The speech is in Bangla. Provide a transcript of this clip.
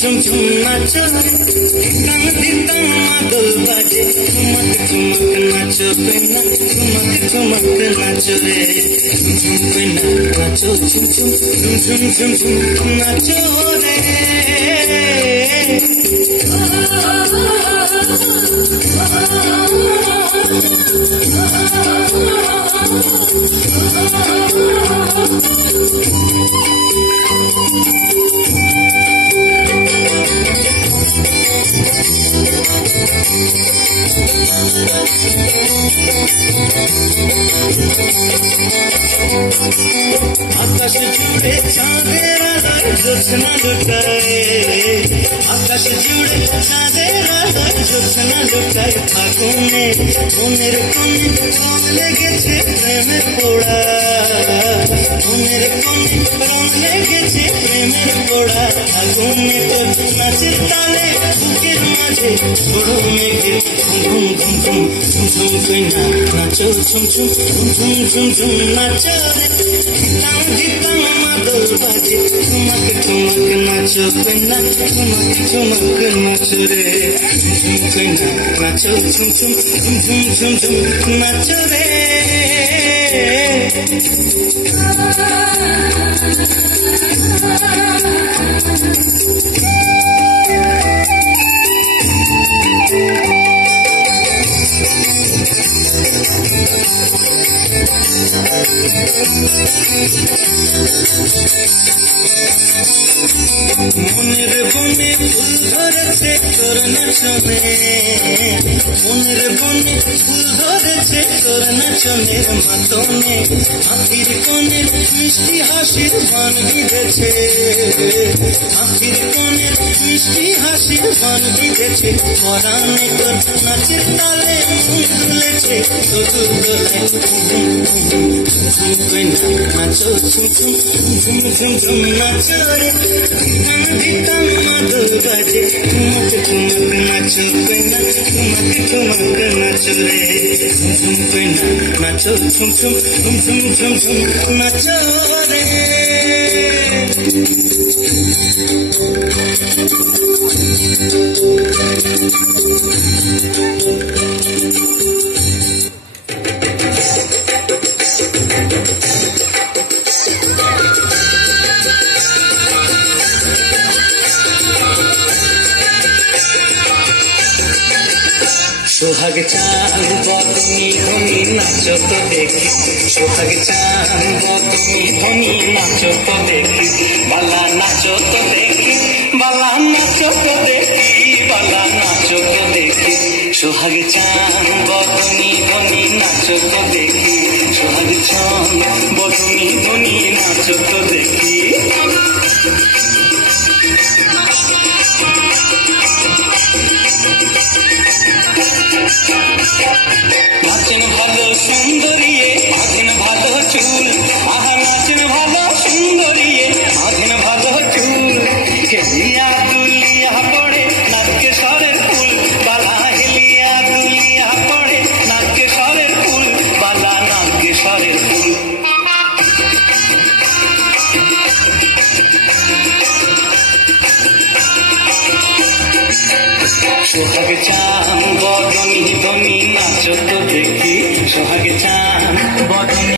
ঝুম ঝুম নাচো রে ধিতাং ধিতাং মাদল বাজে ঠুমক ঠুমক নাচো কইনা ঠুমক ঠুমক নাচো রে ঝুম কইনা নাচো ঝুম ঝুম ঝুম ঝুম ঝুম নাচো রে আকাশ জুড়ে চাঁদের আলোয় জ্যোৎস্না লুটায় আকাশ জুড়ে চাঁদের আলোয় জ্যোৎস্না লুটায় ফাগুনে মনের কোণে রং লেগেছে প্রেমের পোড়া মনের কোণে রং লেগেছে প্রেমের পোড়া ফাগুনে তোর নাচের তালে বুকের মাঝে বড় মেঘে ঘুম ঘুম ঘুম ঝুম ঝুম কইনা নাচো ঝুম ঝুম ঝুম ঝুম ঝুম নাচো রে ধিতাং ধিতাং মাদল বাজে ঠুমক ঠুমক নাচো কইনা ঠুমক ঠুমক নাচো রে ঝুম কইনা নাচো ঝুম ঝুম ঝুম ঝুম ঝুম নাচো রে মনের বনে ফুল ধরেছে তোর নাচনে মনের বনে ফুল ধরেছে তোর নাচনের মাতনে আখির কোণের মিষ্টি হাসির বান বিঁধেছে আখির কোণের মিষ্টি হাসির বান বিঁধেছে পরাণে তোর নাচের তালে মন দুলেছে তোর দোলে ঝুম কইনা নাচো ঝুম ঝুম ঝুম ঝুম ঝুম নাচো রে ধিতাং ধিতাং মাদল বাজে ঠুমক ঠুমক নাচো কইনা ঠুমক ঠুমক নাচো রে ঝুম কইনা নাচো ঝুম ঝুম ঝুম ঝুম ঝুম নাচো রে সোহাগ চাঁদ বদনি ধনি নাচো তো দেখি সোহাগ চাঁদ বদনি ধনি নাচো তো দেখি বালা নাচো তো দেখি বালা নাচো তো দেখি বালা নাচো তো দেখি সোহাগ চাঁদ বদনি ধনি নাচো তো দেখি সোহাগ চাঁদ বদনি ধনি নাচো তো দেখি নাচেন ভালো সুন্দরিয়ে আধেন ভালো চুল আহা নাচেন ভালো সুন্দরিয়ে আধেন ভালো চুল হেলিয়া দুলিয়া পড়ে নাচকে সরের ফুল বালা হেলিয়া দুলিয়া পড়ে নাচকে সরের ফুল বালা নাচকে সরের ফুল সোহাগ চাঁদ